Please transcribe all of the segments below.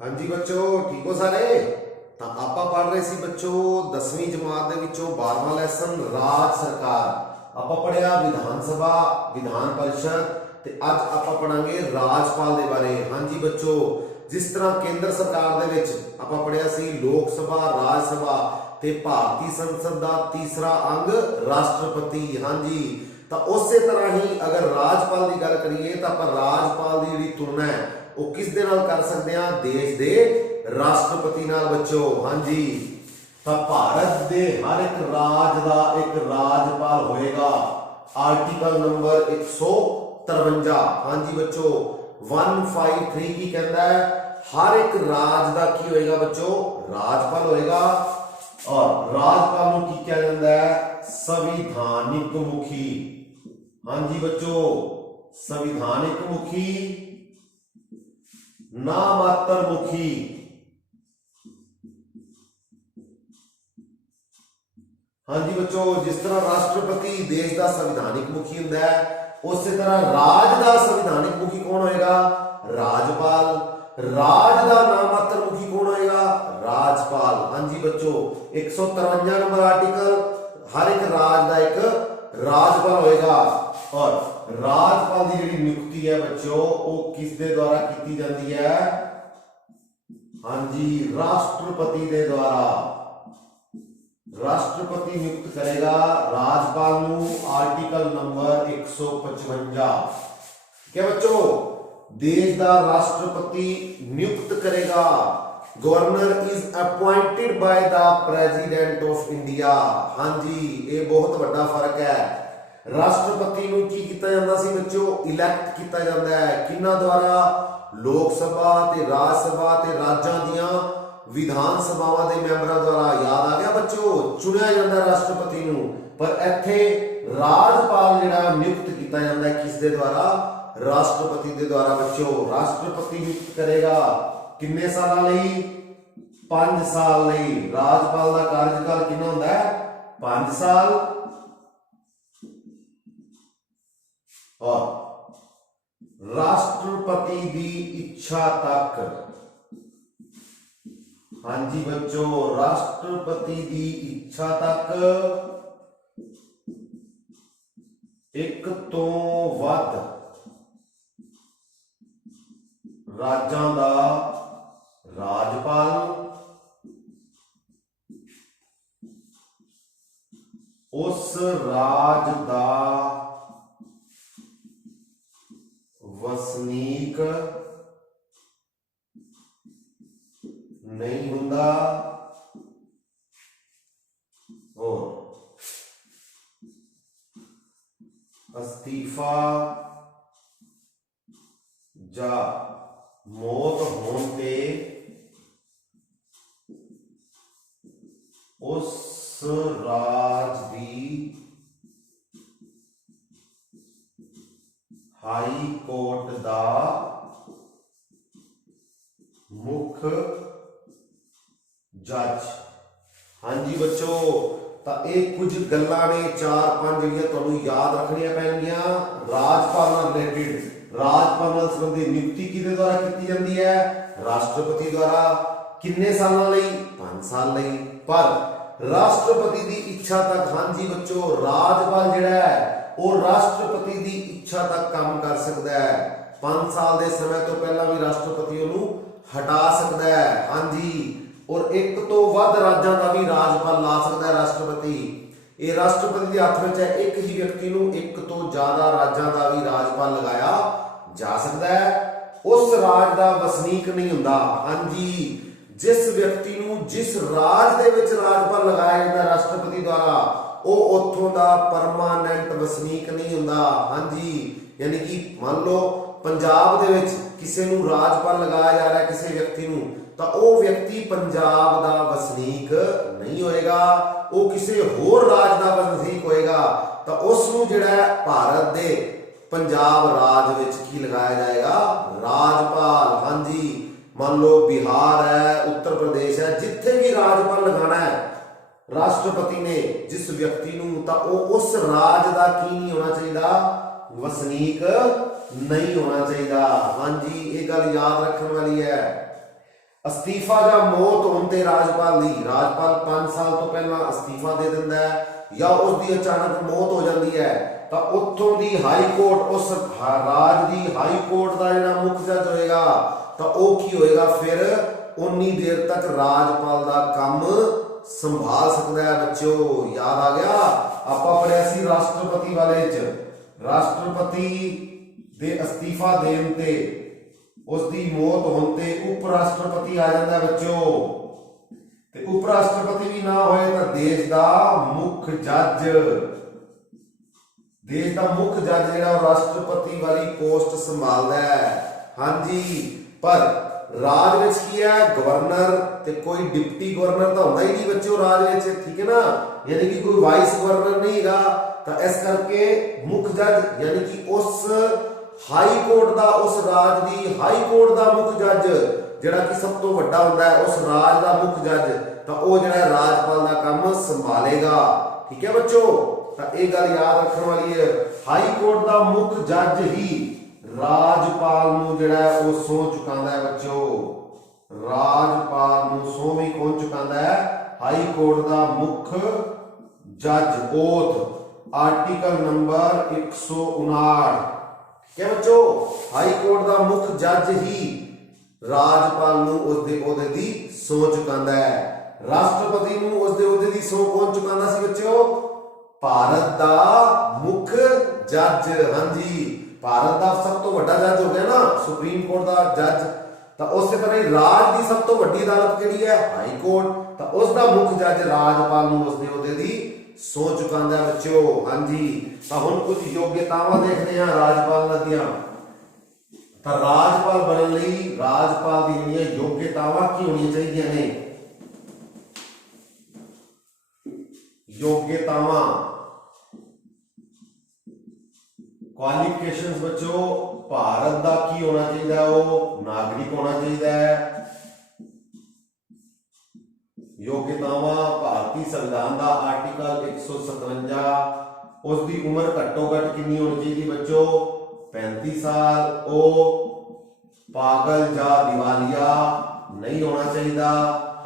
हाँ जी बच्चों, ठीक हो सारे। तो आप पढ़ रहे सी बच्चों 10वीं जमात दे विचों 12वां लैसन राज सरकार। आप पढ़िया विधान सभा, विधान परिषद ते अज आप पढ़ांगे राजपाल दे बारे। हाँ जी बच्चों, जिस तरह केंद्र सरकार दे विच आप पढ़िया सी लोक सभा, राज सभा ते भारतीय संसद दा तीसरा अंग राष्ट्रपति। हाँ जी, तो उस तरह ही अगर राजपाल की गल करिए तो आप राजपाल की जी तुलना है वो किस दे नाल कर सकते हैं? देश के राष्ट्रपति नाल बच्चों। हाँ जी, तो भारत दे हर एक राज का एक राजपाल होएगा। Article number 153। हाँ जी बच्चों, 153 की कहता है हर एक राज का की होएगा बच्चों? राजपाल होएगा। और राजपाल को की क्या जाता है? संविधानिक मुखी। हाँ जी बच्चों, संविधानिक मुखी, नामात्र मुखी। हाँ जी बच्चों, जिस तरह राष्ट्रपति देश का संविधानिक मुखी होता है, उस तरह राज का संविधानिक मुखी कौन होएगा? राजपाल। राज का नामात्र मुखी कौन होएगा? राजपाल। हाँ जी बच्चों, 153 नंबर आर्टिकल, हर एक राज का एक राजपाल होएगा। और राजपाल की जी नियुक्ति है बच्चों वो किस दे द्वारा की जाती है? हाँ जी, राष्ट्रपति के द्वारा। राष्ट्रपति नियुक्त करेगा राजपाल नू। Article number 155। क्या बच्चों? देश का राष्ट्रपति नियुक्त करेगा। Governor is appointed by the president of India. हाँ जी, ये बहुत बड़ा फर्क है। राष्ट्रपति नू की कीता जांदा सी बच्चों? इलैक्ट कीता जांदा है। किन्ना द्वारा? लोक सभा ते राज सभा ते राज्यां दियां विधान सभावां दे मैंबरां द्वारा। याद आ गया बच्चों? चुनिया जांदा राष्ट्रपति नू। पर इत्थे राजपाल जिहड़ा नियुक्त कीता जांदा है किस दे द्वारा? राष्ट्रपति दे द्वारा बच्चों। राष्ट्रपति नियुक्त करेगा किन्ने सालां लई? 5 साल लई। राजपाल दा कार्यकाल किन्ना हुंदा है? 5 साल। और राष्ट्रपति की इच्छा तक। हाँ जी बच्चों, राष्ट्रपति की इच्छा तक एक तो वध राज्यां दा राजपाल उस राज दा वसनीक नहीं हुंदा। और अस्तीफा जा मौत होने पे उस राज दी हाई कोर्ट दा मुख जज। हाँ जी बच्चों, तो ये कुछ गल्लां ने 4-5 जिहड़ियां तुहानूं याद रखनियां पैणगियां राजपाल नाल रिलेटेड। राजपाल नाल संबंधी नियुक्ति किहदे द्वारा की जाती है? राष्ट्रपति द्वारा। किन्ने सालां लई? 5 साल लई। पर राष्ट्रपति की इच्छा तक। हाँ जी बच्चों, राजपाल जिहड़ा है वो राष्ट्रपति की इच्छा तक काम कर सकता है। 5 साल के समय तो पहला भी राष्ट्रपति उन्होंने हटा सकता है। हाँ जी, और एक तो वध राज्यों का भी राजपाल ला सकता है राष्ट्रपति। ये राष्ट्रपति के हाथ में है एक ही व्यक्ति को एक तो ज्यादा राज्यों का भी राजपाल लगाया जा सकता है। उस राज का वसनीक नहीं हुंदा। हाँ जी, जिस व्यक्ति को जिस राज दे विच राजपाल लगाया जाता है राष्ट्रपति द्वारा वो उत्थों का परमानेंट वसनीक नहीं हुंदा। हाँ जी, यानी कि मान लो पंजाब दे विच किसी नूं राजपाल लगाया जा रहा है किसी व्यक्ति नूं, तो वो व्यक्ति पंजाब का वसनीक नहीं होएगा, वो किसी होर राज का वसनीक होएगा। तो उसनूं जिहड़ा है भारत दे पंजाब राज विच की लगाया जाएगा? राजपाल। हाँ जी, मान लो बिहार है, उत्तर प्रदेश है, जिथे भी राजपाल लगाना है राष्ट्रपति ने जिस व्यक्ति नूं, तो वो उस राज का की नहीं होना चाहिए? वसनीक नहीं होना चाहिए। हाँ जी, ये गल याद रखने वाली है। ਅਸਤੀਫਾ ਜਾਂ ਮੌਤ ਹੋਣ ਤੇ ਰਾਜਪਾਲ 5 ਸਾਲ ਤੋਂ ਪਹਿਲਾਂ ਅਸਤੀਫਾ ਦੇ ਦਿੰਦਾ ਹੈ ਜਾਂ ਉਸ ਦੀ ਅਚਾਨਕ ਮੌਤ ਹੋ ਜਾਂਦੀ ਹੈ ਤਾਂ ਉੱਥੋਂ ਦੀ ਹਾਈ ਕੋਰਟ, ਉਸ ਰਾਜ ਦੀ ਹਾਈ ਕੋਰਟ ਦਾ ਜਿਹੜਾ ਮੁੱਖ ਜੱਜ ਹੋਏਗਾ ਤਾਂ ਉਹ ਕੀ ਹੋਏਗਾ, ਫਿਰ ਉਨੀ ਦੇਰ ਤੱਕ ਰਾਜਪਾਲ ਦਾ ਕੰਮ ਸੰਭਾਲ ਸਕਦਾ ਹੈ। ਬੱਚਿਓ ਯਾਦ ਆ ਗਿਆ, ਆਪਾਂ ਪੜਿਆ ਸੀ ਰਾਸ਼ਟਰਪਤੀ ਵਾਲੇ ਚ, ਰਾਸ਼ਟਰਪਤੀ ਦੇ ਅਸਤੀਫਾ ਦੇਣ ਤੇ, ਉਸ ਦੀ ਮੌਤ ਹੋਣ ਤੇ ਉਪ ਰਾਸ਼ਟਰਪਤੀ ਆ ਜਾਂਦਾ ਬੱਚਿਓ, ਤੇ ਉਪ ਰਾਸ਼ਟਰਪਤੀ ਵੀ ਨਾ ਹੋਏ ਤਾਂ ਦੇਸ਼ ਦਾ ਮੁੱਖ ਜੱਜ, ਦੇਸ਼ ਦਾ ਮੁੱਖ ਜੱਜ ਜਿਹੜਾ ਉਹ ਰਾਸ਼ਟਰਪਤੀ ਵਾਲੀ ਪੋਸਟ ਸੰਭਾਲਦਾ ਹੈ। ਹਾਂਜੀ, ਪਰ ਰਾਜ ਵਿੱਚ ਕੀ ਹੈ, ਗਵਰਨਰ ਤੇ ਕੋਈ ਡਿਪਟੀ ਗਵਰਨਰ ਤਾਂ ਹੁੰਦਾ ਹੀ ਨਹੀਂ ਬੱਚਿਓ ਰਾਜ ਵਿੱਚ, ਠੀਕ ਹੈ ਨਾ, ਯਾਨੀ ਕਿ ਕੋਈ ਵਾਈਸ ਗਵਰਨਰ ਨਹੀਂ ਹੈਗਾ। ਤਾਂ ਇਸ ਕਰਕੇ ਮੁੱਖ ਜੱਜ ਯਾਨੀ ਕਿ ਉਸ ਹਾਈ ਕੋਰਟ ਦਾ, ਉਸ ਰਾਜ ਦੀ ਹਾਈ ਕੋਰਟ ਦਾ ਮੁੱਖ ਜੱਜ ਜਿਹੜਾ ਕਿ ਸਭ ਤੋਂ ਵੱਡਾ ਹੁੰਦਾ ਹੈ, ਉਸ ਰਾਜ ਦਾ ਮੁੱਖ ਜੱਜ, ਤਾਂ ਉਹ ਜਿਹੜਾ ਰਾਜਪਾਲ ਦਾ ਕੰਮ ਸੰਭਾਲੇਗਾ। ਠੀਕ ਹੈ ਬੱਚੋ, ਤਾਂ ਇਹ ਗੱਲ ਯਾਦ ਰੱਖਣ ਵਾਲੀ ਹੈ, ਹਾਈ ਕੋਰਟ ਦਾ ਮੁੱਖ ਜੱਜ ਹੀ ਰਾਜਪਾਲ ਨੂੰ ਜਿਹੜਾ ਉਹ ਸਹੁੰ ਚੁਕਾਉਂਦਾ ਹੈ ਬੱਚੋ, ਰਾਜਪਾਲ ਨੂੰ ਸਹੁੰ ਵੀ ਕੌਣ ਚੁਕਾਉਂਦਾ ਹੈ, ਹਾਈ ਕੋਰਟ ਦਾ ਮੁੱਖ ਜੱਜ। ਓਥ ਆਰਟੀਕਲ ਨੰਬਰ 159। ਠੀਕ ਹੈ ਬੱਚੋ, ਹਾਈ ਕੋਰਟ ਦਾ ਮੁੱਖ ਜੱਜ ਹੀ ਰਾਜਪਾਲ ਨੂੰ ਉਸਦੇ ਅਹੁਦੇ ਦੀ ਸਹੁੰ ਚੁਕਾਉਂਦਾ ਹੈ। ਰਾਸ਼ਟਰਪਤੀ ਨੂੰ ਉਸਦੇ ਅਹੁਦੇ ਦੀ ਸਹੁੰ ਕੌਣ ਚੁਕਾਉਂਦਾ ਸੀ ਬੱਚਿਓ, ਭਾਰਤ ਦਾ ਮੁੱਖ ਜੱਜ। ਹਾਂਜੀ, ਭਾਰਤ ਦਾ ਸਭ ਤੋਂ ਵੱਡਾ ਜੱਜ ਹੋ ਗਿਆ ਨਾ ਸੁਪਰੀਮ ਕੋਰਟ ਦਾ ਜੱਜ, ਤਾਂ ਉਸੇ ਤਰ੍ਹਾਂ ਹੀ ਰਾਜ ਦੀ ਸਭ ਤੋਂ ਵੱਡੀ ਅਦਾਲਤ ਕਿਹੜੀ ਹੈ, ਹਾਈ ਕੋਰਟ, ਤਾਂ ਉਸ ਦਾ ਮੁੱਖ ਜੱਜ ਰਾਜਪਾਲ ਨੂੰ ਉਸਦੇ ਅਹੁਦੇ ਦੀ ਸਹੁੰ ਚੁਕਾਉਂਦਾ ਬੱਚਿਓ। ਹਾਂਜੀ, ਤਾਂ ਹੁਣ ਕੁਝ ਯੋਗਤਾਵਾਂ ਦੇਖਦੇ ਹਾਂ ਰਾਜਪਾਲ ਦੀਆਂ। ਤਾਂ ਰਾਜਪਾਲ ਬਣਨ ਲਈ ਰਾਜਪਾਲ ਦੀ ਜਿਹੜੀਆਂ ਯੋਗਤਾਵਾਂ ਕੀ ਹੋਣੀਆਂ ਚਾਹੀਦੀਆਂ ਨੇ, योग्यतावां क्वालिफिकेशंस बच्चों भारत का की होना चाहिए, वो नागरिक होना चाहिए। योग्यतावां भारतीय संविधान का आर्टिकल 157 उसकी उम्र घट्टो घट कितनी होनी चाहिए बच्चों 35 साल। वो पागल या दिवालिया नहीं होना चाहिए।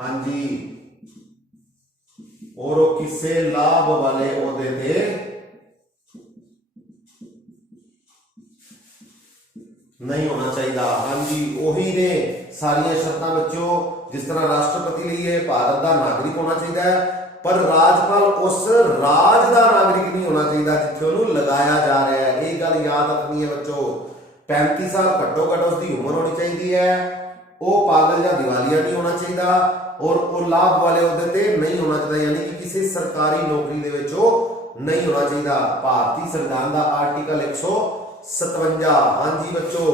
हाँ जी, और वो किसी लाभ वाले ओहदे ते नहीं होना चाहिए। हाँ जी, वही ने सारिया शर्तां बच्चों, जिस तरह राष्ट्रपति लिए भारत का नागरिक होना चाहिए, पर राजपाल उस राज का नागरिक नहीं होना चाहिए जिथे उन्होंने लगाया जा रहा है। ये गल याद रखनी है बच्चों। 35 साल घट्टो घट उसकी उम्र होनी चाहिए है। वो पागल या दिवालिया नहीं होना चाहिए और वो लाभ वाले ओहदे ते नहीं होना चाहिए, यानी कि किसी सरकारी नौकरी दे विच नहीं होना चाहिए। भारतीय संविधान का आर्टिकल 157। हाँ जी बच्चों,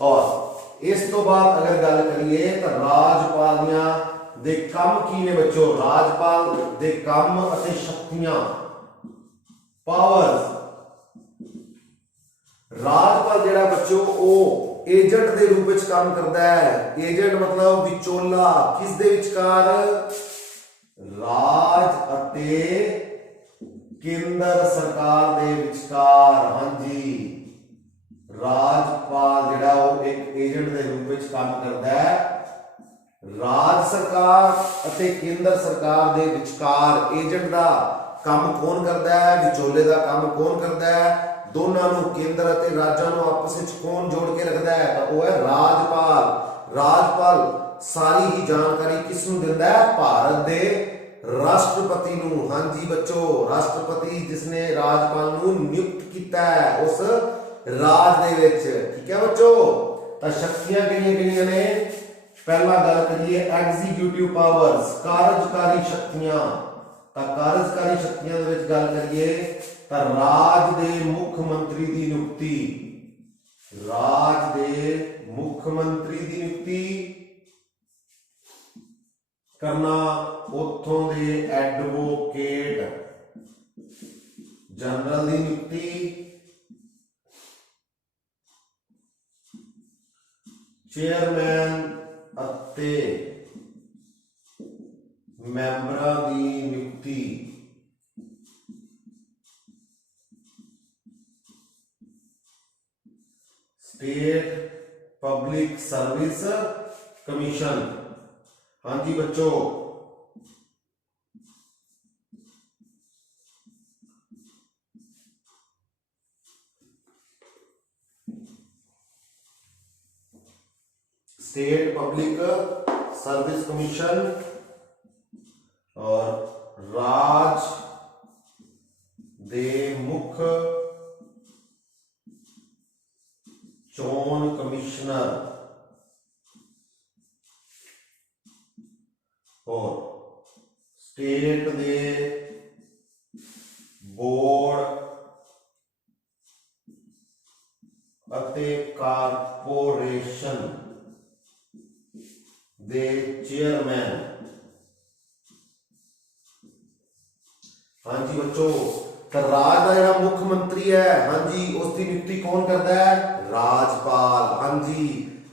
और इस तो बाद अगर गल करिए तो राजपाल दे काम की ने बच्चों, राजपाल दे काम अते शक्तियां पावर्स। राजपाल जिहड़ा बच्चों वो एजेंट दे रूप में काम करता है। एजेंट मतलब विचोला, किस दे विचकार, राज अते केंद्र सरकार दे विचकार। हाँ जी, राजपाल जिहड़ा वो एक एजेंट दे रूप में काम करता है। राज सरकार अते केंद्र सरकार दे विचकार एजेंट दा काम कौन करता है, विचोले दा काम कौन करता है, दोनों नूं केंद्र अते राज्यां नूं आपस विच कौन जोड़ के रखता है, तो वो है राजपाल। राजपाल सारी ही जानकारी किसनूं दिंदा है, भारत दे राष्ट्रपति नूं। हाँ जी बच्चों, राष्ट्रपति जिसने राजपाल नूं नियुक्त किया है उस राज दे विच। ठीक है बच्चों, तो शक्तियां किहड़ियां ने, पहला गल करिए एग्जीक्यूटिव पावर्स, कार्यकारी शक्तियां। तो कार्यकारी शक्तियां दे विच गल करिए तो राज दे मुख्यमंत्री की नियुक्ति, राज दे मुख्यमंत्री की नियुक्ति करना, उथों दे एडवोकेट जनरल की नियुक्ति, चेयरमैन अते मैंबरां की नियुक्ति, स्टेट पब्लिक सर्विस कमीशन। हाँ जी बच्चों, स्टेट पब्लिक सर्विस कमीशन और राज दे मुख चोन कमिश्नर और स्टेट दे बोर्ड ਅਤੇ कारपोरेशन दे चेयरमैन। हाँ जी बच्चों, तो राज का जो मुख्यमंत्री है, हाँ जी, उसकी नियुक्ति कौन करता है? राजपाल। हाँ जी,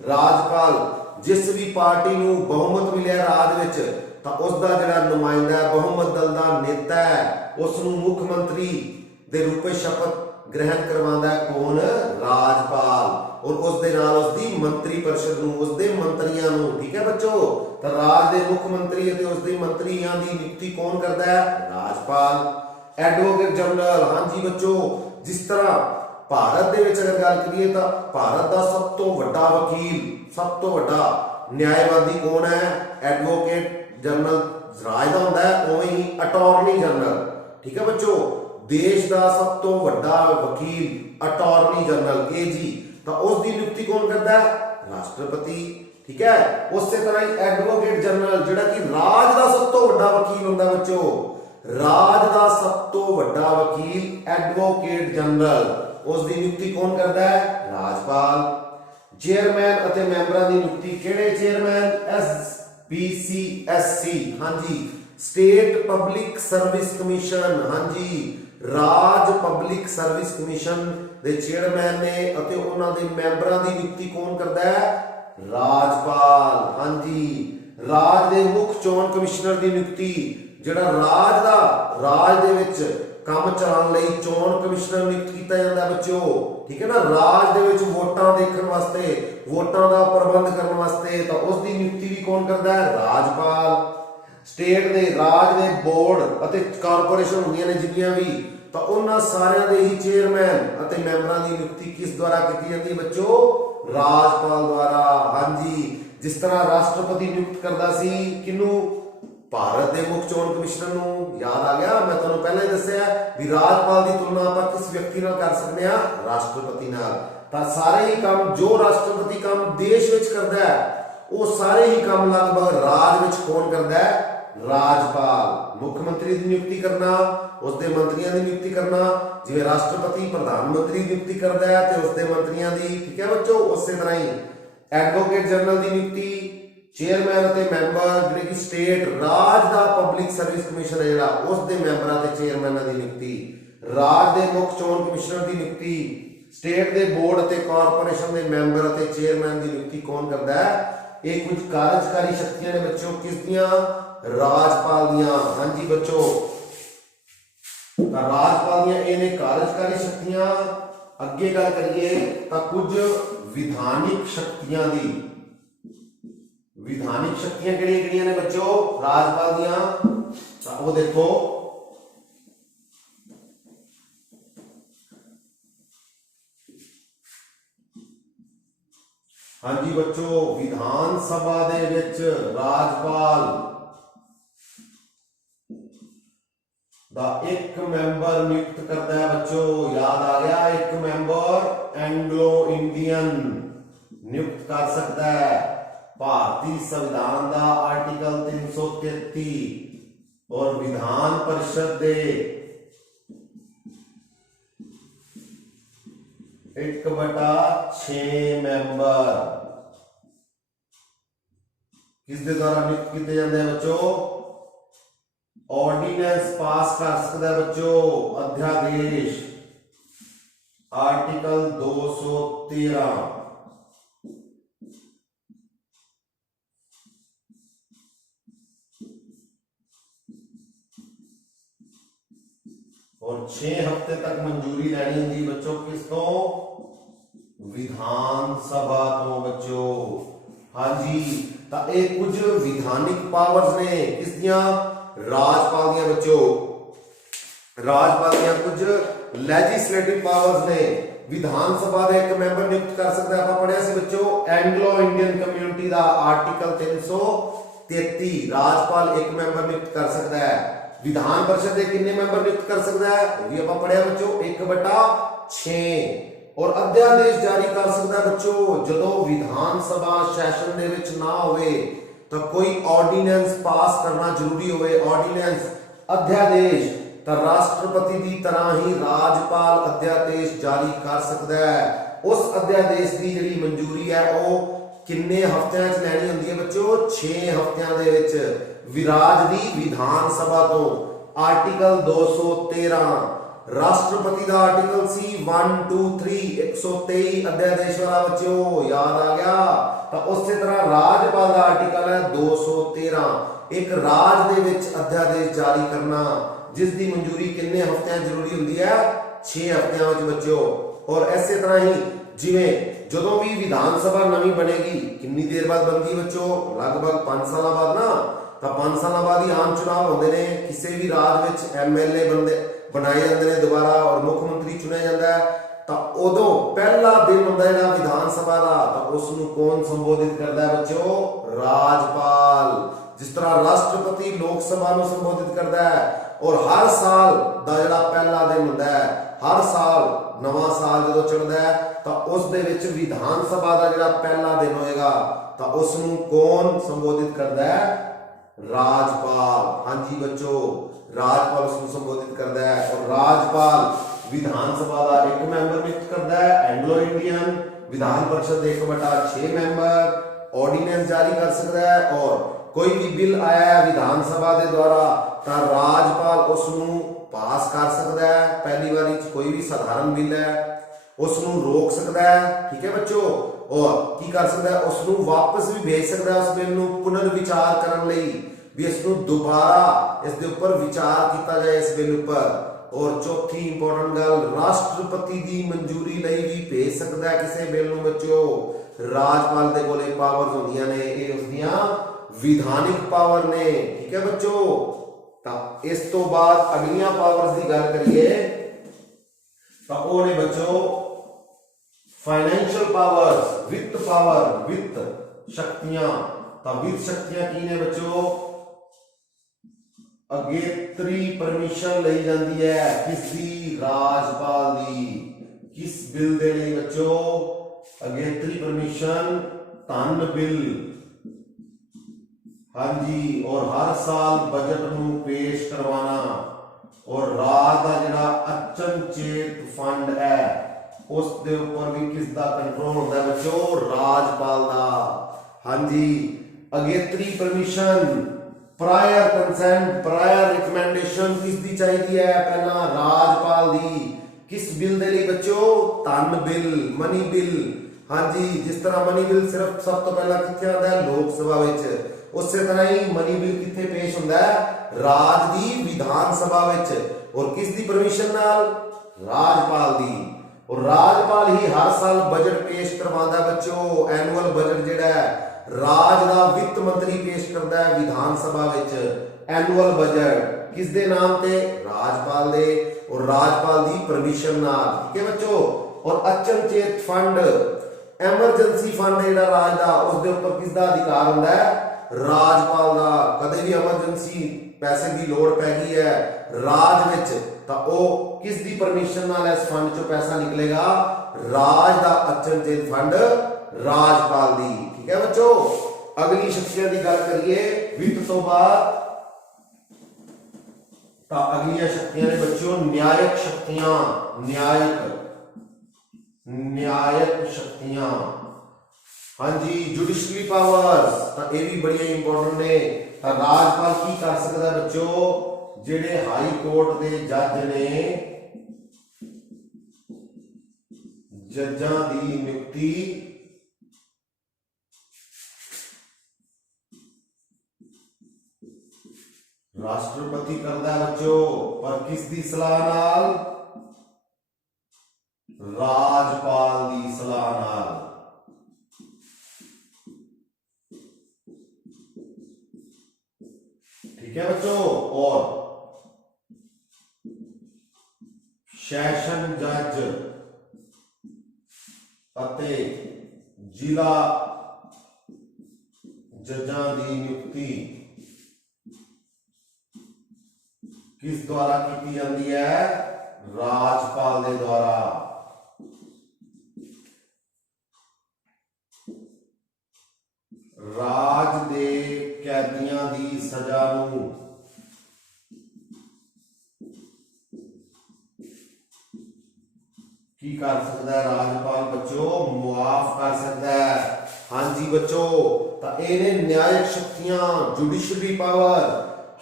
राजपाल जिस भी पार्टी नूं बहुमत मिलिया राज विच तां उसका जिहड़ा नुमाइंदा बहुमत दल का नेता है उसनूं मुख्यमंत्री दे रूप में शपथ ग्रहण करवांदा है कौन? राजपाल। और उस दे नाल उसदी मंत्री परिषद नूं, उसदे मंत्रियां नूं, ठीक है बच्चों, तो राज दे मुख्यमंत्री अते उसदे मंत्रियां दी नियुक्ति कौन करता है? राजपाल। एडवोकेट जनरल, हाँ जी बच्चों, जिस तरह भारत दे विच अगर गल करिए तो भारत का सब तो वड्डा वकील, सब तो वड्डा न्यायवादी कौन है? एडवोकेट जनरल राज दा हुंदा है, उवें ही अटॉर्नी जनरल, ठीक है बच्चों, देश का सब तो वड्डा वकील अटॉर्नी जनरल एजी, तो उसकी नियुक्ति कौन करता है? राष्ट्रपति, ठीक है। उसी तरह ही एडवोकेट जनरल जिहड़ा कि राज का सब तो वड्डा वकील हुंदा बच्चों, राज का सब तो वड्डा वकील एडवोकेट जनरल, उसकी नियुक्ति कौन करता है? राजपाल। चेयरमैन अते मैंबरां दी नियुक्ति किहड़े चेयरमैन? SPCSC, हाँ जी, स्टेट पब्लिक सर्विस कमीशन, हाँ जी, राज पब्लिक सर्विस कमीशन दे चेयरमैन ने अते उन्हां दे मैंबरां दी नियुक्ति कौन करता है? राजपाल। हाँ जी, राज दे मुख चोण कमिश्नर दी नियुक्ति जिहड़ा राज दे विच काम चलाउण लई चोण कमिश्नर नियुक्त किया जाता है बच्चों, ठीक है ना। राज दे विच वोटां देखण वास्ते, वोटां दा प्रबंध करने वास्ते, तो उसकी नियुक्ति भी कौन करता है? राजपाल। स्टेट दे राज दे बोर्ड अते कारपोरेशन होंदियां ने जिन्नियां भी, तो उन्हां सारियां दे ही चेयरमैन अते मैंबरां दी नियुक्ति किस द्वारा की जाती है बच्चों? राजपाल द्वारा। हाँ जी, जिस तरह राष्ट्रपति नियुक्त करता सी किनू? भारत के मुख्य चोण कमिश्नर नूं, याद आ गया, मैं तुहानूं पहले ही दस्सिया भी राजपाल की तुलना आपां किस व्यक्ति नाल कर सकते हैं? राष्ट्रपति नाल। तां सारे ही काम जो राष्ट्रपति काम देश विच करदा है, वो सारे ही काम लगभग राज विच कौन करदा है? राजपाल। मुख्यमंत्री की नियुक्ति करना, उसके मंत्रियों की नियुक्ति करना, जिवें राष्ट्रपति प्रधानमंत्री की नियुक्ति करता है तो उसके मंत्रियों की, ठीक है बच्चों। उस तरह ही एडवोकेट जनरल की नियुक्ति, चेयरमैन अते मैंबर जिहड़े कि स्टेट राज का पब्लिक सर्विस कमीशन है जिहड़ा उसके मैंबरां ते चेयरमैनां की नियुक्ति, राज के मुख्य चोण कमिश्नर की नियुक्ति, स्टेट के बोर्ड अते कारपोरेशन के मैंबर अते चेयरमैन की नियुक्ति कौन करता है? ये कुछ कार्यकारी शक्तियां ने बच्चों किस दियां? राजपाल दियां। हाँ जी बच्चों, राजपाल दियां ये ने कार्यकारी शक्तियां। अगे गल करिए तो कुछ विधानिक शक्तियां दी, विधानिक शक्तियां किहड़ियां ने बच्चों? राजपाल दियां, वो देखो, हाँ जी बच्चों, विधान सभा दे विच राजपाल दा एक मैंबर नियुक्त करता है बच्चों, याद आ गया, एक मैंबर एंग्लो इंडियन नियुक्त कर सकता है। भारतीय संविधान का आर्टिकल 333 और विधान परिषद दे 1/6 मैंबर किसके द्वारा नियुक्त किए जाते हैं बच्चों? ऑर्डिनेंस पास कर सकता है बच्चों, अध्यादेश आर्टिकल 213 और 6 हफ्ते तक मंजूरी लेनी होगी बच्चों किसको? विधान सभा तो बच्चों। हाँ जी, ਤਾਂ ਇਹ ਕੁਝ ਵਿਧਾਨਿਕ ਪਾਵਰਸ ਨੇ ਕਿਸ ਦੀਆਂ ਰਾਜਪਾਲ ਦੀਆਂ ਬੱਚੋ ਰਾਜਪਾਲ ਦੀਆਂ ਕੁਝ ਲੈਜਿਸਲੇਟਿਵ ਪਾਵਰਸ ਨੇ ਵਿਧਾਨ ਸਭਾ ਦਾ ਇੱਕ ਮੈਂਬਰ ਨਿਯੁਕਤ ਕਰ ਸਕਦਾ ਆਪਾਂ ਪੜਿਆ ਸੀ ਬੱਚੋ ਐਂਗਲੋ ਇੰਡੀਅਨ ਕਮਿਊਨਿਟੀ ਦਾ ਆਰਟੀਕਲ 333 ਰਾਜਪਾਲ ਇੱਕ ਮੈਂਬਰ ਨਿਯੁਕਤ ਕਰ ਸਕਦਾ ਹੈ ਵਿਧਾਨ परिषद ਦੇ ਕਿੰਨੇ ਮੈਂਬਰ ਨਿਯੁਕਤ ਕਰ ਸਕਦਾ ਹੈ ਇਹ ਵੀ ਆਪਾਂ ਪੜਿਆ ਬੱਚੋ 1/6 ਔਰ ਅਧਿਆਦੇਸ਼ ਜਾਰੀ ਕਰ ਸਕਦਾ ਹੈ ਬੱਚੋ ਜਦੋਂ ਵਿਧਾਨ ਸਭਾ ਸੈਸ਼ਨ ਦੇ ਵਿੱਚ ਨਾ ਹੋਵੇ ਤਾਂ ਕੋਈ ਆਰਡੀਨੈਂਸ ਪਾਸ ਕਰਨਾ ਜ਼ਰੂਰੀ ਹੋਵੇ ਆਰਡੀਨੈਂਸ ਅਧਿਆਦੇਸ਼ ਤਾਂ ਰਾਸ਼ਟਰਪਤੀ ਦੀ ਤਰ੍ਹਾਂ ਹੀ ਰਾਜਪਾਲ ਅਧਿਆਦੇਸ਼ ਜਾਰੀ ਕਰ ਸਕਦਾ ਹੈ ਉਸ ਅਧਿਆਦੇਸ਼ ਦੀ ਜਿਹੜੀ ਮਨਜ਼ੂਰੀ ਹੈ ਉਹ ਕਿੰਨੇ ਹਫ਼ਤਿਆਂ 'ਚ ਲੈਣੀ ਹੁੰਦੀ ਹੈ ਬੱਚੋ 6 ਹਫ਼ਤਿਆਂ ਦੇ ਵਿੱਚ ਵਿਰਾਜ ਦੀ ਵਿਧਾਨ ਸਭਾ ਤੋਂ ਆਰਟੀਕਲ 213 ਰਾਸ਼ਟਰਪਤੀ ਦਾ ਆਰਟੀਕਲ ਸੀ 1 2 3 123 ਅਧਿਆਦੇਸ਼ ਵਾਲਾ ਬੱਚਿਓ ਯਾਦ ਆ ਗਿਆ ਤਾਂ ਉਸੇ ਤਰ੍ਹਾਂ ਰਾਜਪਾਲ ਦਾ ਆਰਟੀਕਲ ਹੈ 213 ਇੱਕ ਰਾਜ ਦੇ ਵਿੱਚ ਅਧਿਆਦੇਸ਼ ਜਾਰੀ ਕਰਨਾ ਜਿਸ ਦੀ ਮਨਜ਼ੂਰੀ ਕਿੰਨੇ ਹਫ਼ਤਿਆਂ ਜ਼ਰੂਰੀ ਹੁੰਦੀ ਹੈ 6 ਹਫ਼ਤਿਆਂ ਵਿੱਚ ਬੱਚਿਓ ਔਰ ਇਸੇ ਤਰ੍ਹਾਂ ਹੀ ਜਿਵੇਂ ਜਦੋਂ ਵੀ ਵਿਧਾਨ ਸਭਾ ਨਵੀਂ ਬਣੇਗੀ ਕਿੰਨੀ ਦੇਰ ਬਾਅਦ ਬਣਦੀ ਬੱਚੋ ਲਗਭਗ 5 ਸਾਲਾਂ ਬਾਅਦ ਨਾ ਤਾਂ 5 ਸਾਲਾਂ ਬਾਅਦ ਹੀ ਆਮ ਚੁਣਾਵ ਹੁੰਦੇ ਨੇ ਕਿਸੇ ਵੀ ਰਾਜ ਵਿੱਚ ਐਮਐਲਏ ਬਣਾਏ ਜਾਂਦੇ ਨੇ ਦੁਬਾਰਾ ਔਰ ਮੁੱਖ ਮੰਤਰੀ ਚੁਣਿਆ ਜਾਂਦਾ ਹੈ ਤਾਂ ਉਦੋਂ ਪਹਿਲਾ ਦਿਨ ਹੁੰਦਾ ਜਿਹੜਾ ਵਿਧਾਨ ਸਭਾ ਦਾ ਤਾਂ ਉਸ ਨੂੰ ਕੌਣ ਸੰਬੋਧਿਤ ਕਰਦਾ ਹੈ ਬੱਚੋ ਰਾਜਪਾਲ ਜਿਸ ਤਰ੍ਹਾਂ ਰਾਸ਼ਟਰਪਤੀ ਲੋਕ ਸਭਾ ਨੂੰ ਸੰਬੋਧਿਤ ਕਰਦਾ ਹੈ ਔਰ ਹਰ ਸਾਲ ਦਾ ਜਿਹੜਾ ਪਹਿਲਾ ਦਿਨ ਹੁੰਦਾ ਹੈ ਹਰ ਸਾਲ ਨਵਾਂ ਸਾਲ ਜਦੋਂ ਚੜ੍ਹਦਾ ਹੈ ਤਾਂ ਉਸ ਦੇ ਵਿੱਚ ਵਿਧਾਨ ਸਭਾ ਦਾ ਜਿਹੜਾ ਪਹਿਲਾ ਦਿਨ ਹੋਏਗਾ ਤਾਂ ਉਸ ਨੂੰ ਕੌਣ ਸੰਬੋਧਿਤ ਕਰਦਾ ਹੈ ਰਾਜਪਾਲ ਹਾਂਜੀ ਬੱਚੋ ਰਾਜਪਾਲ ਉਸ ਨੂੰ ਸੰਬੋਧਿਤ ਕਰਦਾ ਹੈ ਔਰ ਰਾਜਪਾਲ ਵਿਧਾਨ ਸਭਾ ਦਾ ਇੱਕ ਮੈਂਬਰ ਨਿਯੁਕਤ ਕਰਦਾ ਹੈ ਐਂਗਲੋ ਇੰਡੀਅਨ ਵਿਧਾਨ परिषद ਦੇ 1/6 ਮੈਂਬਰ ਆਰਡੀਨੈਂਸ ਜਾਰੀ ਕਰ ਸਕਦਾ ਹੈ ਔਰ ਕੋਈ ਵੀ ਬਿੱਲ ਆਇਆ ਹੈ ਵਿਧਾਨ ਸਭਾ ਦੇ ਦੁਆਰਾ ਤਾਂ ਰਾਜਪਾਲ ਉਸ ਨੂੰ ਪਾਸ ਕਰ ਸਕਦਾ ਹੈ ਪਹਿਲੀ ਵਾਰੀ ਚ ਕੋਈ ਵੀ ਸਧਾਰਨ ਬਿੱਲ ਹੈ ਉਸ ਨੂੰ ਰੋਕ ਸਕਦਾ ਹੈ ਠੀਕ ਹੈ ਬੱਚੋ ਔਰ ਕੀ ਕਰ ਸਕਦਾ ਹੈ ਉਸ ਨੂੰ ਵਾਪਸ ਵੀ ਭੇਜ ਸਕਦਾ ਹੈ ਉਸ ਬਿੱਲ ਨੂੰ ਪੁਨਰ ਵਿਚਾਰ ਕਰਨ ਲਈ ਵੀ ਇਸ ਨੂੰ ਦੁਬਾਰਾ ਇਸ ਦੇ ਉੱਪਰ ਵਿਚਾਰ ਕੀਤਾ ਜਾਏ ਇਸ ਬਿੱਲ ਉੱਪਰ ਔਰ ਚੌਥੀ ਇੰਪੋਰਟੈਂਟ ਗੱਲ ਰਾਸ਼ਟਰਪਤੀ ਦੀ ਮਨਜ਼ੂਰੀ ਲਈ ਵੀ ਭੇਜ ਸਕਦਾ ਹੈ ਕਿਸੇ ਬਿੱਲ ਨੂੰ ਬੱਚੋ ਰਾਜਪਾਲ ਦੇ ਕੋਲੇ ਪਾਵਰਸ ਹੁੰਦੀਆਂ ਨੇ ਇਹ ਉਸ ਦੀਆਂ ਵਿਧਾਨਿਕ ਪਾਵਰ ਨੇ ਠੀਕ ਹੈ ਬੱਚੋ ਤਾਂ ਇਸ ਤੋਂ ਬਾਅਦ ਅਗਲੀਆਂ ਪਾਵਰਸ ਦੀ ਗੱਲ ਕਰੀਏ ਤਾਂ ਉਹ ਨੇ ਬੱਚੋ फाइनेंशियल पावर्स वित्त पावर वित्त शक्तियां ਤਾਂ वित्त शक्तियां ਕੀ ਨੇ ਬੱਚੋ अगेत्री परमिशन ਲਈ ਜਾਂਦੀ ਹੈ ਕਿਸ ਦੀ ਰਾਜਪਾਲ ਦੀ ਕਿਸ ਬਿੱਲ ਦੇ ਲਈ ਬੱਚੋ अगेत्री परमिशन ਧਨ ਬਿੱਲ ਹਾਂਜੀ और हर साल बजट ਨੂੰ ਪੇਸ਼ ਕਰਵਾना और ਰਾਜ ਦਾ ਜਿਹੜਾ ਅਚਨਚੇਤ ਫੰਡ ਹੈ ਉਸ ਦੇ ਉੱਪਰ ਵੀ ਕਿਸ ਦਾ ਕੰਟਰੋਲ ਹੁੰਦਾ ਹੈ ਬੱਚੋ ਰਾਜਪਾਲ ਦਾ ਹਾਂਜੀ ਅਗੇਤਰੀ permission prior consent prior recommendation ਕਿਸ ਦੀ ਚਾਹੀਦੀ ਹੈ ਪਹਿਲਾਂ ਰਾਜਪਾਲ ਦੀ ਕਿਸ ਬਿੱਲ ਦੇ ਲਈ ਬੱਚੋ ਧਨ ਬਿੱਲ ਮਨੀ ਬਿੱਲ ਹਾਂਜੀ ਜਿਸ ਤਰ੍ਹਾਂ ਮਨੀ ਬਿੱਲ ਸਿਰਫ ਸਭ ਤੋਂ ਪਹਿਲਾਂ ਕਿੱਥੇ ਆਉਂਦਾ ਹੈ ਲੋਕ ਸਭਾ ਵਿੱਚ ਉਸੇ ਤਰ੍ਹਾਂ ਹੀ ਮਨੀ ਬਿੱਲ ਕਿੱਥੇ ਪੇਸ਼ ਹੁੰਦਾ ਹੈ ਰਾਜ ਦੀ ਵਿਧਾਨ ਸਭਾ ਵਿੱਚ ਔਰ ਕਿਸ ਦੀ ਪਰਮਿਸ਼ਨ ਨਾਲ ਰਾਜਪਾਲ ਦੀ और राजपाल ही हर साल बजट पेश करवाता है बच्चों एनुअल बजट जेड़ा है राज दा वित्त मंत्री पेश करता है विधान सभा विच एनुअल बजट किस दे नाम ते राजपाल दे और राजपाल दी परमिशन नाल ठीक है बच्चों और अचनचेत फंड एमरजेंसी फंड जेड़ा राज दा उस दे ऊपर किस दा अधिकार हुंदा है राजपाल दा कदे भी एमरजेंसी पैसे की लोड़ पै गई है राज विच ਤਾਂ ਉਹ ਕਿਸ ਦੀ ਪਰਮਿਸ਼ਨ ਨਾਲ ਇਸ ਫੰਡ ਚੋਂ ਪੈਸਾ ਨਿਕਲੇਗਾ ਰਾਜ ਦਾ ਅਚਨਚੇਤ ਫੰਡ ਰਾਜਪਾਲ ਦੀ ਠੀਕ ਹੈ ਬੱਚੋ ਅਗਲੀ ਸ਼ਕਤੀਆਂ ਦੀ ਗੱਲ ਕਰੀਏ ਵਿੱਤ ਤੋਂ ਬਾਅਦ ਤਾਂ ਅਗਲੀਆਂ ਸ਼ਕਤੀਆਂ ਨੇ ਬੱਚਿਓ ਨਿਆਇਕ ਸ਼ਕਤੀਆਂ ਨਿਆਇਕ ਸ਼ਕਤੀਆਂ ਹਾਂਜੀ ਜੁਡੀਸ਼ਰੀ ਪਾਵਰਸ ਤਾਂ ਇਹ ਵੀ ਬੜੀਆਂ ਇੰਪੋਰਟੈਂਟ ਨੇ ਤਾਂ ਰਾਜਪਾਲ ਕੀ ਕਰ ਸਕਦਾ ਬੱਚੋ ਜਿਹੜੇ ਹਾਈ ਕੋਰਟ ਦੇ ਜੱਜ ਨੇ ਜੱਜਾਂ ਦੀ ਨਿਯੁਕਤੀ ਰਾਸ਼ਟਰਪਤੀ ਕਰਦਾ ਹੈ ਬੱਚੋ ਪਰ ਕਿਸ ਦੀ ਸਲਾਹ ਨਾਲ ਰਾਜਪਾਲ ਦੀ ਸਲਾਹ ਨਾਲ ठीक है बच्चों। और सैशन जज ਅਤੇ ਜ਼ਿਲ੍ਹਾ जजां ਦੀ नियुक्ति किस द्वारा की जाती है? राजपाल के द्वारा। राज दे कैदियां की सजा नूं की कर सकता है? राजपाल बच्चों मुआफ कर सकता है। हाँ जी बच्चों, तो इन्हें न्यायिक शक्तियां, जुडिशरी पावर,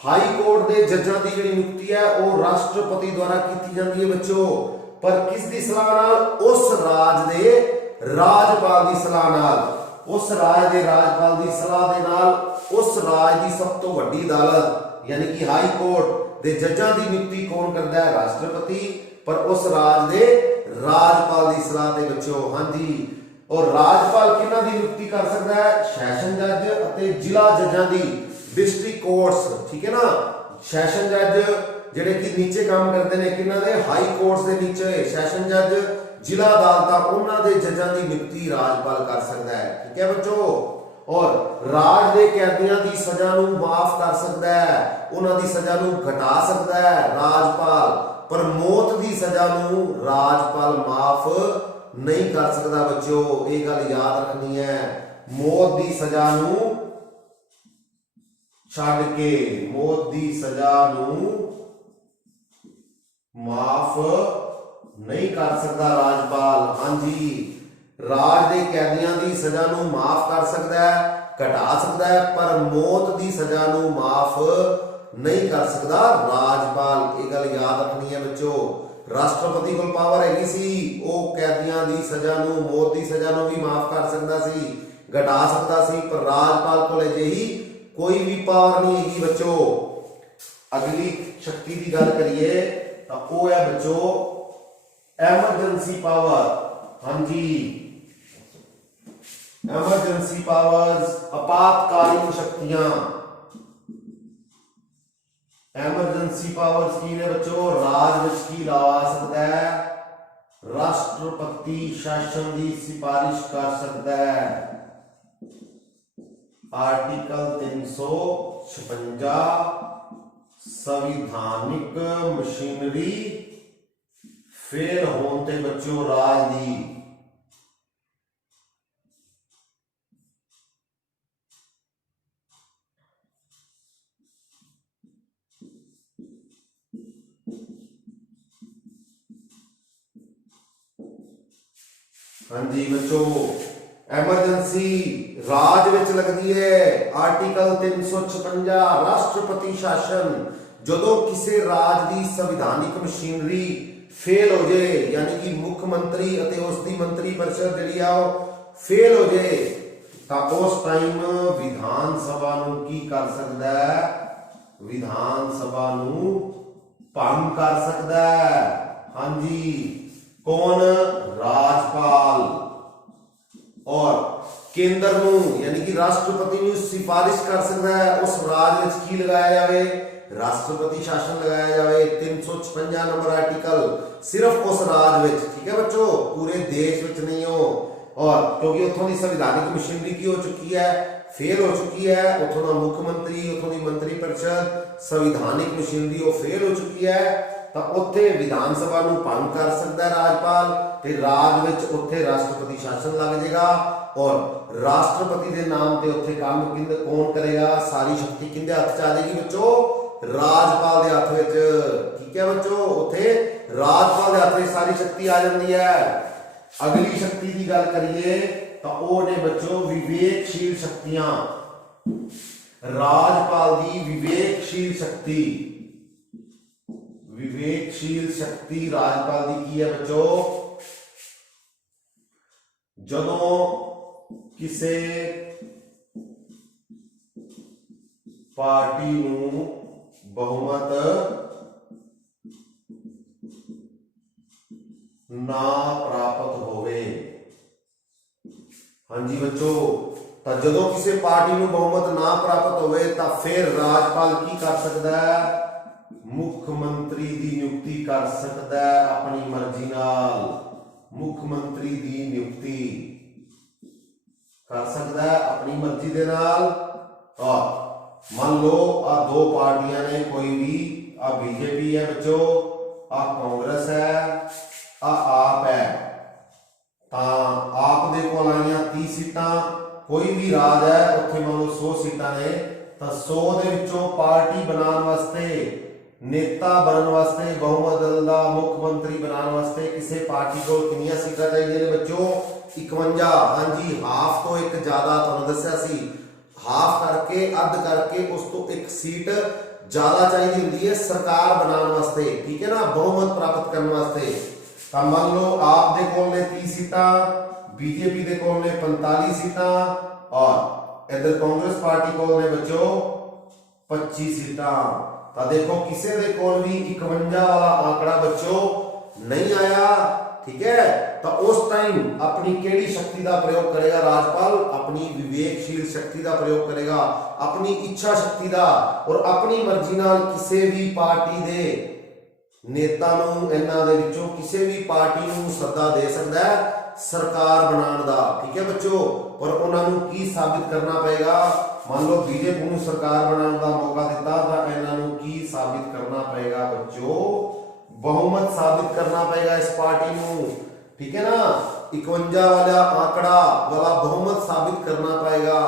हाई कोर्ट के जजां की जिहड़ी नियुक्ति है वो राष्ट्रपति द्वारा की जाती है बच्चों। पर किस दी सलाह नाल? उस राज दे राजपाल की सलाह नाल। उस राज दे राजपाल की सलाह दे नाल उस राज की सब तो वड्डी अदालत यानी कि हाई कोर्ट के जजां की नियुक्ति कौन करता है? राष्ट्रपति। पर उस राज दे राजपाल की सलाह दे बच्चों। हाँ जी, और राजपाल किन्हां दी नियुक्ति कर सकता है? सैशन जज अते जिला जजां दी, डिस्ट्रिक्ट कोर्ट्स, ठीक है ना। सैशन जज जिहड़े कि नीचे काम करते हैं किन्हां दे? हाई कोर्ट्स दे नीचे सैशन जज, जिला अदालत उन्हां दे जजां दी नियुक्ति राजपाल कर सकता है। ठीक है बच्चों। और राज दे कैदियां दी सजा नूं माफ कर सकता है, उन्हां दी सजा नूं घटा सकता है राजपाल। पर मौत की सजा नूं राजपाल माफ नहीं कर सकता बच्चों। ये गल याद रखनी है। मौत की सजा नूं छड्ड के, मौत की सजा नूं माफ नहीं कर सकता राजपाल। हाँ जी, राज के कैदियों की सजा नूं माफ कर सकता है, घटा सकता है, पर मौत की सजा नूं माफ नहीं कर सकता राजपाल। ये गल याद रखनी है बच्चों। राष्ट्रपति को पावर हैगी सी, वो कैदियों की सजा नूं, मौत की सजा नूं भी माफ कर सकता सी, घटा सकता सी, पर राजपाल को अजिही कोई भी पावर नहीं हैगी बच्चों। अगली शक्ति की गल करिए तो वो है बच्चों एमरजेंसी पावर। हाँ जी, एमरजेंसी पावर्स, आपातकालीन शक्तियां। एमरजेंसी पावर्स की ने बच्चों राज विच की ला सकता है? राष्ट्रपति शासन की सिफारिश कर सकता है। आर्टिकल 356 संविधानिक मशीनरी फेल होने बच्चों राज दी हाँ जी बच्चों, एमरजेंसी राज विच लगती है। आर्टिकल 356 राष्ट्रपति शासन, जदों किसी राज की संविधानिक मशीनरी फेल हो जाए यानी कि मुख्यमंत्री अते उसकी मंत्री परिषद जिहड़ी आ फेल हो जाए तो उस टाइम विधान सभा नूं की कर सकता है? विधान सभा नूं भंग कर सकता है। हाँ जी, कौन? राजपाल। और केंद्र नूं यानी कि राष्ट्रपति नूं सिफारिश कर सकता है उस राज विच की लगाया जाए? राष्ट्रपति शासन लगाया जाए। 356 नंबर आर्टिकल सिर्फ उस राज विच, ठीक है बच्चों, पूरे देश विच नहीं हो। और क्योंकि उथों की संविधानिक मशीनरी की हो चुकी है, फेल हो चुकी है, उथों का मुख्यमंत्री, उथों की मंत्री परिषद, संविधानिक मशीनरी वो फेल हो चुकी है, तो उत्थे विधान सभा नूं भंग कर सकता है राजपाल, ते राज विच उत्थे राष्ट्रपति शासन लग जाएगा। और राष्ट्रपति के नाम ते उत्थे काम कौन करेगा? सारी शक्ति किंदे हथ च आ जाएगी बच्चों? राजपाल के हथ विच। ठीक है बच्चों, उत्थे राजपाल के हथ में सारी शक्ति आ जाती है। अगली शक्ति की गल करिए तो वो ने बच्चों विवेकशील शक्तियां। राजपाल की विवेकशील शक्ति, विवेकशील शक्ति राजपाल की है बच्चों, जदों किसी पार्टी नूं बहुमत ना प्राप्त होवे। हाँ जी बच्चों, ਤਾਂ ਜਦੋਂ ਕਿਸੇ ਪਾਰਟੀ ਨੂੰ ਬਹੁਮਤ ਨਾ ਪ੍ਰਾਪਤ ਹੋਵੇ ਤਾਂ ਫਿਰ ਰਾਜਪਾਲ ਕੀ ਕਰ ਸਕਦਾ ਹੈ? ਮੁੱਖ ਮੰਤਰੀ ਦੀ ਨਿਯੁਕਤੀ ਕਰ ਸਕਦਾ ਹੈ ਆਪਣੀ ਮਰਜ਼ੀ ਨਾਲ। ਮੁੱਖ ਮੰਤਰੀ ਦੀ ਨਿਯੁਕਤੀ ਕਰ ਸਕਦਾ ਹੈ ਆਪਣੀ ਮਰਜ਼ੀ ਦੇ ਨਾਲ। और मान लो आ दो पार्टियां ने, कोई भी आ बीजेपी है बच्चों, आ कांग्रेस है, आ आप है, ता आप दे कोल आईयां 30 सीटां, कोई भी राज है उत्थे मान लो 100 सीटां ने, ता 100 दे विचों पार्टी बनाने वास्ते, नेता बनने वास्ते, बहुमत दल दा मुख मंत्री बनाने वास्ते किसी पार्टी को कितनी सीटां चाहिए ने बच्चों? 51। हाँ जी, हाफ तो एक ज्यादा तुहानूं दस्सिया सी, हाफ करके अध करके उस तो एक सीट ज्यादा चाहिए होंदी है सरकार बनाने वास्ते, ठीक है ना, बहुमत प्राप्त करने वास्ते। तो मान लो आप दे कोल ने 30 सीटां, बीजेपी दे कोल ने 45 सीटां और इधर कांग्रेस पार्टी कोल ने बच्चों 25 सीटां। तो देखो किसी दे कोल भी 51 वाला आंकड़ा बच्चों नहीं आया, ठीक है। तो उस टाइम अपनी केड़ी शक्ति का प्रयोग करेगा राजपाल? अपनी विवेकशील शक्ति का प्रयोग करेगा, अपनी इच्छा शक्ति का, और अपनी मर्जी नाल किसी भी पार्टी दे नेता नूं इन्हां दे विचों किसी भी पार्टी नूं सद्दा दे सकदा है सरकार बनाने दा, ठीक है बच्चों। पर उन्हां नूं की साबित करना पएगा? मान लो बीजेपी नूं सरकार बनाने का मौका दिता तो इन्हां नूं की साबित करना पएगा बच्चों? बहुमत साबित करना पड़ेगा इस पार्टी नूं, ठीक है ना। 51 वाला आंकड़ा वाला बहुमत साबित करना पड़ेगा।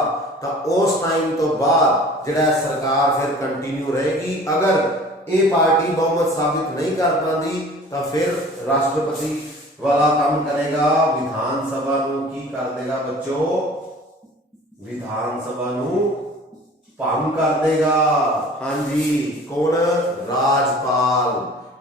तो उस टाइम तो बाद जिहड़ा सरकार फिर कंटिन्यू रहेगी। अगर ये पार्टी बहुमत साबित नहीं कर पाती तो फिर राष्ट्रपति वाला काम करेगा, विधानसभा नूं की कर देगा बच्चों? विधानसभा नूं भंग कर देगा। हाँ जी, कौन? राजपाल,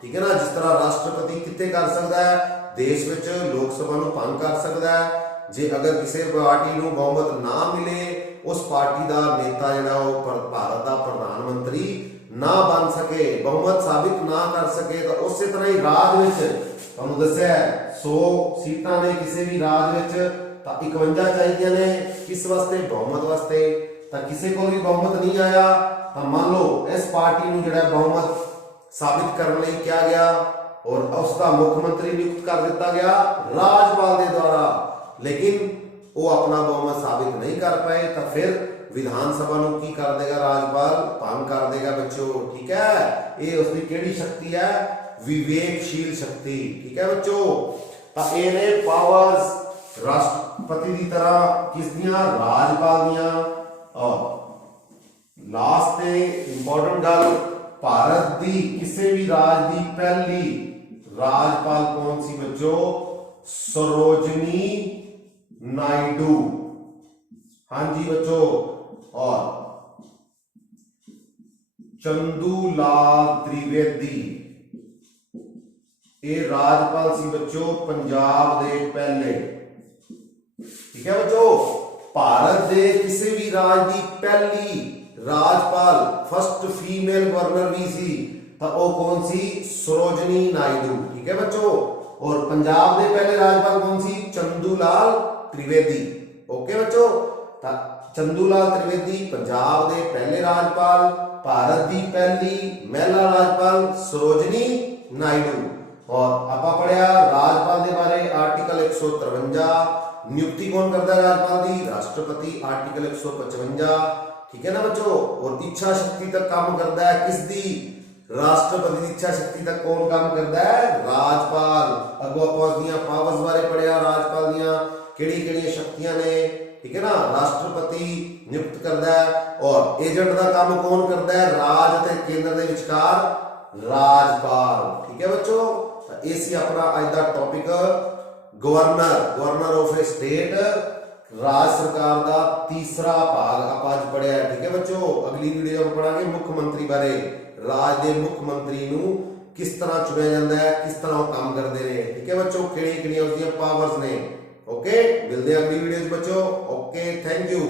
ठीक है ना। जिस तरह राष्ट्रपति कितने कर सकता है? देश विच लोक सभा नूं भंग कर सकता है। जे अगर किसी पार्टी नूं बहुमत ना मिले, उस पार्टी का नेता जिहड़ा भारत का प्रधानमंत्री ना बन सके, बहुमत साबित ना कर सके, तो उस तरह ही राज विच तुहानूं दस्सिया 100 सीटां ने किसी भी राज विच, तो 51 चाहिए ने किस वास्ते? बहुमत वास्ते। तो किसी को भी बहुमत नहीं आया तो मान लो इस पार्टी नूं जिहड़ा बहुमत साबित करने लई क्या गया और उसका मुख्यमंत्री नियुक्त कर दिता गया राजपाल के द्वारा, लेकिन वो अपना बहुमत साबित नहीं कर पाए, तो फिर विधानसभा नूं की कर देगा राजपाल? भंग कर देगा बच्चों, ठीक है। ये उसकी केड़ी शक्ति है? विवेकशील शक्ति, ठीक है बच्चों। तो ये ने पावर्स राष्ट्रपति की तरह किस दियां? राजपाल दियां। और लास्ट ते इंपॉर्टेंट गल, भारत की किसी भी राज की पहली राजपाल कौन सी बच्चों? सरोजनी नायडू। हाँ जी बच्चों। और चंदूलाल त्रिवेदी, ये राजपाल सी बच्चों पंजाब दे पहले, ठीक है बच्चों। भारत दे किसी भी राज की पहली राजपाल, फर्स्ट फीमेल गवर्नर भी सी, तो वो कौन सी? सरोजनी नायडू, ठीक है बच्चों। और पंजाब दे पहले राजपाल कौन सी? चंदूलाल त्रिवेदी, ओके बच्चों। चंदूलाल त्रिवेदी पंजाब दे पहले राजपाल, भारत की पहली महिला राजपाल सरोजनी नायडू। और आपा पढ़िया राजपाल के बारे आर्टिकल 153, नियुक्ति कौन करता है राजपाल की? राष्ट्रपति। आर्टिकल 155, ठीक है ना बच्चों। और इच्छा शक्ति तक काम करता है किसदी? राष्ट्रपति की इच्छा शक्ति तक कौन काम करता है? राजपाल। अगो आप पावर्स बारे पढ़िया राजपाल दियां केड़ी-केड़ी शक्तियां ने, ठीक है ना। राष्ट्रपति नियुक्त करता है और एजेंट का काम कौन करता है? राज ते केंद्र के विचकार राजपाल, ठीक है बच्चों। तो ये सी अपना आज का topic governor of a state, राज सरकार का तीसरा भाग आप आज पढ़िया है, ठीक है बच्चों। अगली वीडियो में पढ़ांगे मुख्यमंत्री बारे, राज के मुख्यमंत्री नूं किस तरह चुनिया जाता है, किस तरह वो काम करते हैं, ठीक है बच्चों। किहड़ियां-किहड़ियां उसदियां पावर्स ने, ओके। मिलते हैं अगली वीडियो बच्चों, ओके, थैंक यू।